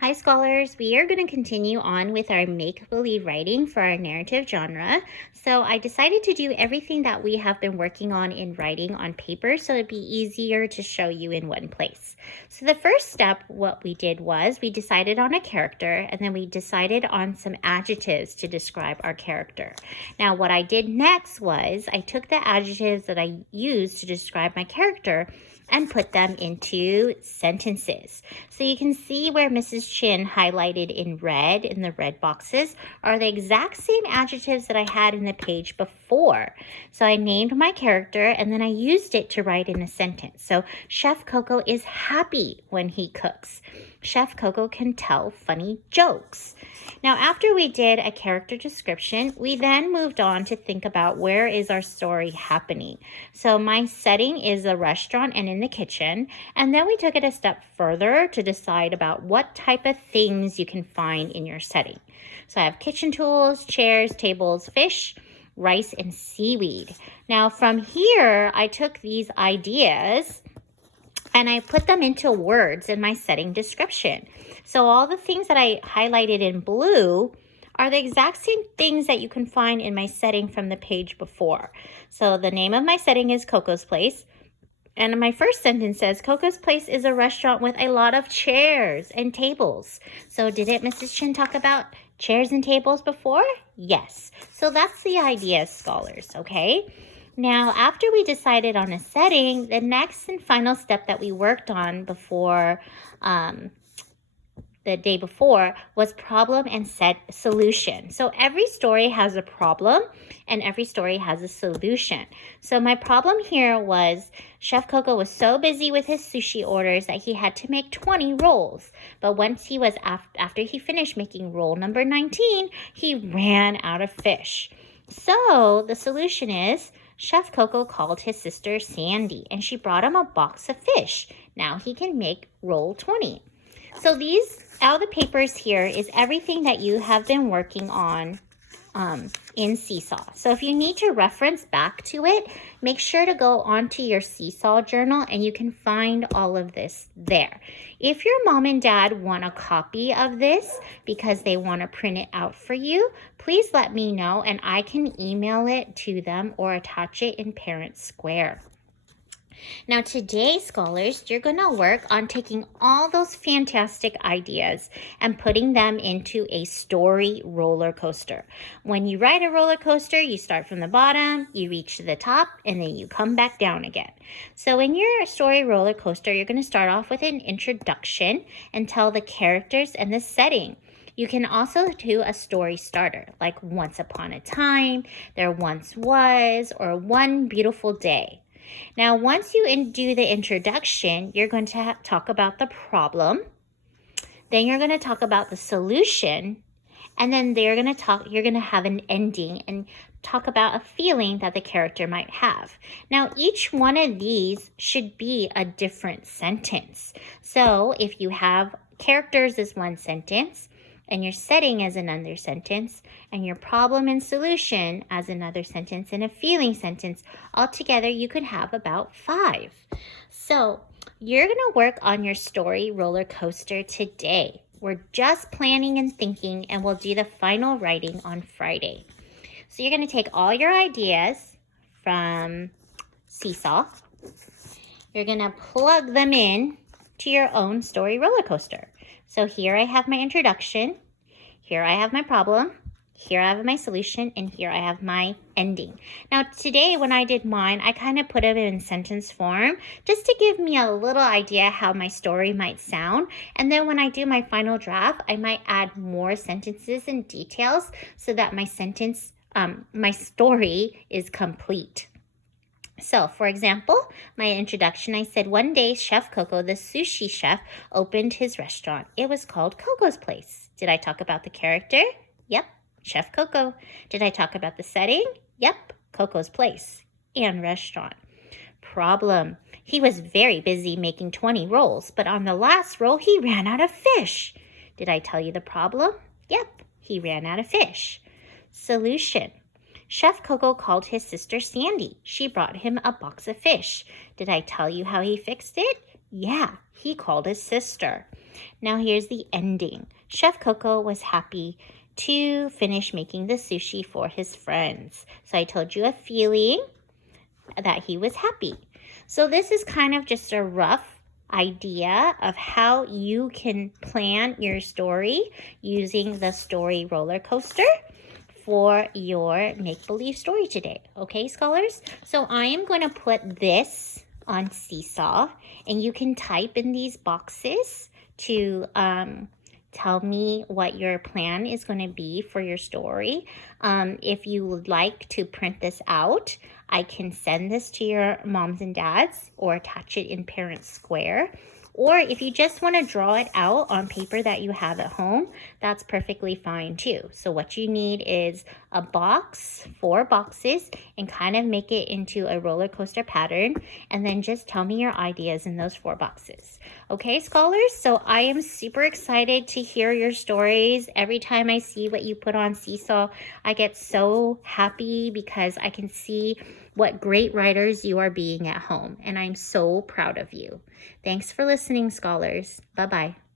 Hi, scholars. We are going to continue on with our make-believe writing for our narrative genre. So I decided to do everything that we have been working on in writing on paper so it'd be easier to show you in one place. So the first step, what we did was we decided on a character and then we decided on some adjectives to describe our character. Now, what I did next was I took the adjectives that I used to describe my character and put them into sentences. So you can see where Mrs. Chin highlighted in red in the red boxes are the exact same adjectives that I had in the page before. So I named my character and then I used it to write in a sentence. So Chef Coco is happy when he cooks. Chef Coco can tell funny jokes. Now, after we did a character description, we then moved on to think about where is our story happening. So my setting is a restaurant and in the kitchen, and then we took it a step further to decide about what type of things you can find in your setting. So I have kitchen tools, chairs, tables, fish, rice, and seaweed. Now, from here, I took these ideas and I put them into words in my setting description. So all the things that I highlighted in blue are the exact same things that you can find in my setting from the page before. So the name of my setting is Coco's Place. And my first sentence says, Coco's Place is a restaurant with a lot of chairs and tables. So didn't Mrs. Chin talk about chairs and tables before? Yes. So that's the idea, scholars, okay? Now, after we decided on a setting, the next and final step that we worked on before the day before was problem and solution. So every story has a problem and every story has a solution. So my problem here was Chef Coco was so busy with his sushi orders that he had to make 20 rolls. But once he was after he finished making roll number 19, he ran out of fish. So the solution is Chef Coco called his sister Sandy and she brought him a box of fish. Now he can make roll 20. So all the papers here is everything that you have been working on in Seesaw. So if you need to reference back to it, make sure to go onto your Seesaw journal and you can find all of this there. If your mom and dad want a copy of this because they want to print it out for you, please let me know and I can email it to them or attach it in Parent Square. Now today, scholars, you're going to work on taking all those fantastic ideas and putting them into a story roller coaster. When you ride a roller coaster, you start from the bottom, you reach to the top, and then you come back down again. So in your story roller coaster, you're going to start off with an introduction and tell the characters and the setting. You can also do a story starter, like Once Upon a Time, There Once Was, or One Beautiful Day. Now, once you do the introduction, you're going to talk about the problem. Then you're going to talk about the solution. And then you're going to have an ending and talk about a feeling that the character might have. Now, each one of these should be a different sentence. So if you have characters as one sentence, and your setting as another sentence, and your problem and solution as another sentence, and a feeling sentence, altogether you could have about 5. So you're going to work on your story roller coaster today. We're just planning and thinking, and we'll do the final writing on Friday. So you're going to take all your ideas from Seesaw. You're going to plug them in to your own story roller coaster. So here I have my introduction, here I have my problem, here I have my solution, and here I have my ending. Now today when I did mine, I kind of put it in sentence form just to give me a little idea how my story might sound. And then when I do my final draft, I might add more sentences and details so that my story is complete. So, for example, my introduction, I said, one day, Chef Coco, the sushi chef, opened his restaurant. It was called Coco's Place. Did I talk about the character? Yep, Chef Coco. Did I talk about the setting? Yep, Coco's Place and restaurant. Problem. He was very busy making 20 rolls, but on the last roll, he ran out of fish. Did I tell you the problem? Yep, he ran out of fish. Solution. Chef Coco called his sister Sandy. She brought him a box of fish. Did I tell you how he fixed it? Yeah, he called his sister. Now here's the ending. Chef Coco was happy to finish making the sushi for his friends. So I told you a feeling that he was happy. So this is kind of just a rough idea of how you can plan your story using the story roller coaster for your make-believe story today. Okay, scholars? So I am going to put this on Seesaw, and you can type in these boxes to tell me what your plan is going to be for your story. If you would like to print this out, I can send this to your moms and dads or attach it in Parent Square. Or if you just want to draw it out on paper that you have at home, that's perfectly fine too. So what you need is a box, 4 boxes, and kind of make it into a roller coaster pattern. And then just tell me your ideas in those 4 boxes. Okay, scholars? So I am super excited to hear your stories. Every time I see what you put on Seesaw, I get so happy because I can see what great writers you are being at home. And I'm so proud of you. Thanks for listening, scholars. Bye-bye.